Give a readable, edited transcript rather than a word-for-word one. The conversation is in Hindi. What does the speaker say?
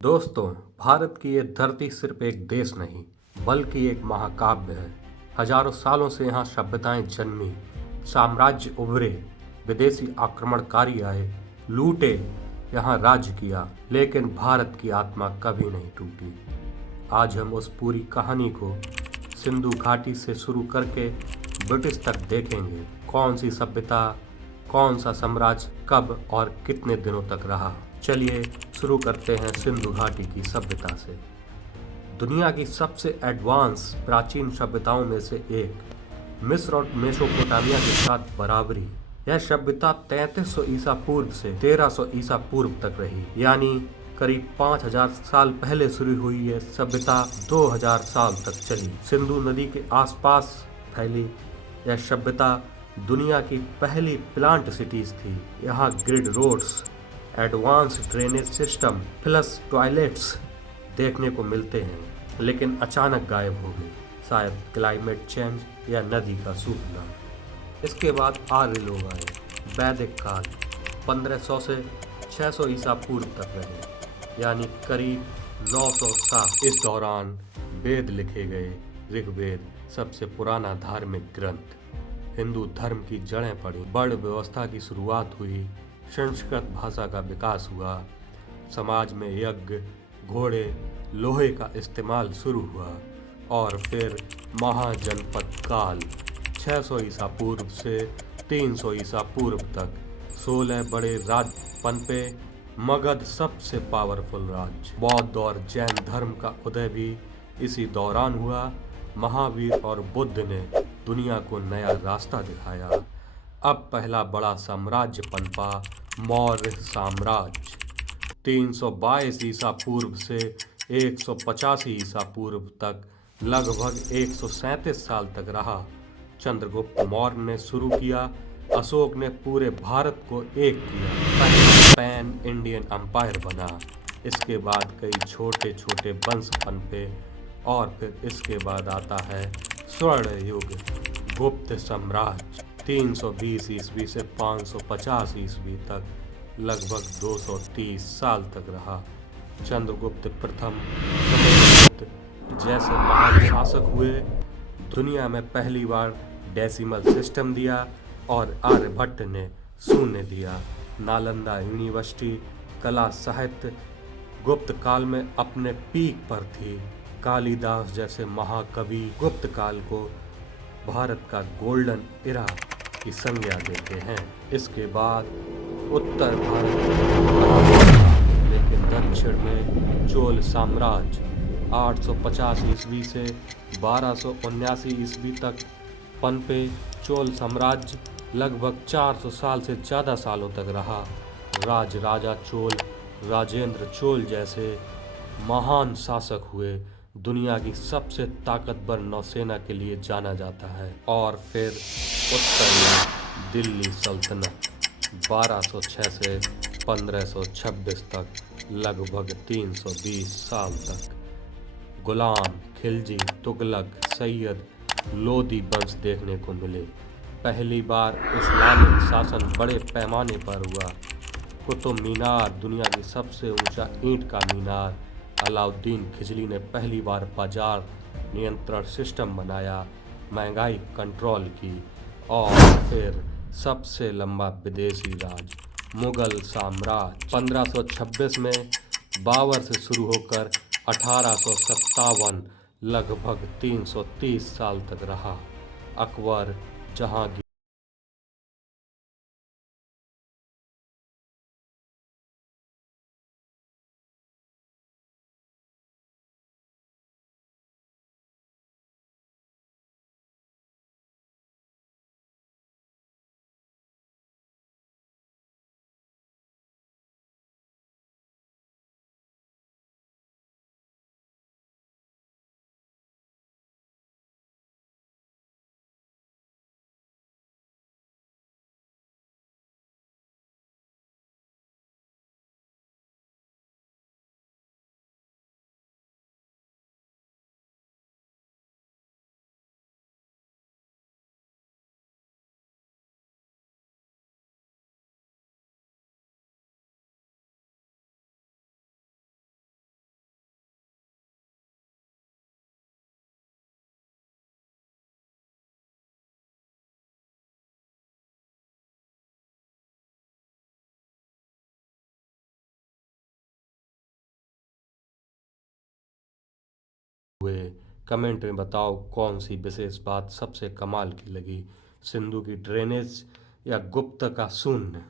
दोस्तों, भारत की ये धरती सिर्फ एक देश नहीं, बल्कि एक महाकाव्य है। हजारों सालों से यहाँ सभ्यताएं जन्मी, साम्राज्य उभरे, विदेशी आक्रमणकारी आए, लूटे, यहाँ राज्य किया, लेकिन भारत की आत्मा कभी नहीं टूटी। आज हम उस पूरी कहानी को सिंधु घाटी से शुरू करके ब्रिटिश तक देखेंगे। कौन सी सभ्यता, कौन सा साम्राज्य, कब और कितने दिनों तक रहा। चलिए शुरू करते हैं सिंधु घाटी की सभ्यता से। दुनिया की सबसे एडवांस प्राचीन सभ्यताओं में से एक, मिस्र और मेसोपोटामिया के साथ बराबरी। यह सभ्यता 3300 ईसा पूर्व से 1300 ईसा पूर्व तक रही, यानी करीब 5000 साल पहले शुरू हुई यह सभ्यता 2000 साल तक चली। सिंधु नदी के आसपास फैली यह सभ्यता दुनिया की पहली प्लांट सिटीज थी। यहाँ grid roads, advance drainage system, flush toilets देखने को मिलते हैं, लेकिन अचानक गायब हो गए। शायद क्लाइमेट चेंज या नदी का सूखना। इसके बाद आर्य लोग आए। वैदिक काल 1500 से 600 ईसा पूर्व तक रहे, यानी करीब 900 साल। इस दौरान वेद लिखे गए। ऋग्वेद सबसे पुराना धार्मिक ग्रंथ। हिंदू धर्म की जड़ें पड़ी, वर्ण व्यवस्था की शुरुआत हुई, संस्कृत भाषा का विकास हुआ, समाज में यज्ञ, घोड़े, लोहे का इस्तेमाल शुरू हुआ, और फिर महाजनपद काल 600 ईसा पूर्व से 300 ईसा पूर्व तक 16 बड़े राज्य पनपे। मगध सबसे पावरफुल राज्य। बौद्ध और जैन धर्म का उदय भी इसी दौरान हुआ। महावीर और बुद्ध ने दुनिया को नया रास्ता दिखाया। अब पहला बड़ा साम्राज्य पनपा, मौर्य साम्राज्य। 322 ईसा पूर्व से 185 ईसा पूर्व तक लगभग 137 साल तक रहा। चंद्रगुप्त मौर्य ने शुरू किया, अशोक ने पूरे भारत को एक किया, पहला पैन इंडियन एम्पायर बना। इसके बाद कई छोटे छोटे वंश पनपे, और फिर इसके बाद आता है स्वर्ण युग, गुप्त साम्राज्य 320 ईस्वी से 550 ईस्वी तक, लगभग 230 साल तक रहा। चंद्रगुप्त प्रथम, समुद्रगुप्त जैसे महान शासक हुए। दुनिया में पहली बार डेसिमल सिस्टम दिया, और आर्यभट्ट ने शून्य दिया। नालंदा यूनिवर्सिटी कला साहित्य गुप्त काल में अपने पीक पर थी। कालिदास जैसे महाकवि गुप्त काल को भारत का गोल्डन इरा की संज्ञा देते हैं। इसके बाद उत्तर भारत में, लेकिन दक्षिण में चोल साम्राज्य 850 ईस्वी से 1279 ईस्वी तक पनपे। चोल साम्राज्य लगभग 400 साल से ज़्यादा सालों तक रहा। राजा चोल, राजेंद्र चोल जैसे महान शासक हुए। दुनिया की सबसे ताकतवर नौसेना के लिए जाना जाता है। और फिर उत्तर में दिल्ली सल्तनत 1206 से 1526 तक, लगभग 320 साल तक। गुलाम, खिलजी, तुगलक, सैयद, लोदी वंश देखने को मिले। पहली बार इस्लामिक शासन बड़े पैमाने पर हुआ। कुतुब मीनार, दुनिया की सबसे ऊंचा ईंट का मीनार। अलाउद्दीन खिलजी ने पहली बार बाजार नियंत्रण सिस्टम बनाया, महंगाई कंट्रोल की। और फिर सबसे लंबा विदेशी राज, मुगल साम्राज्य 1526 में बाबर से शुरू होकर 1857 लगभग 330 साल तक रहा। अकबर, जहांगीर हुए। कमेंट में बताओ कौन सी विशेष बात सबसे कमाल की लगी, सिंधु की ड्रेनेज या गुप्त का शून्य।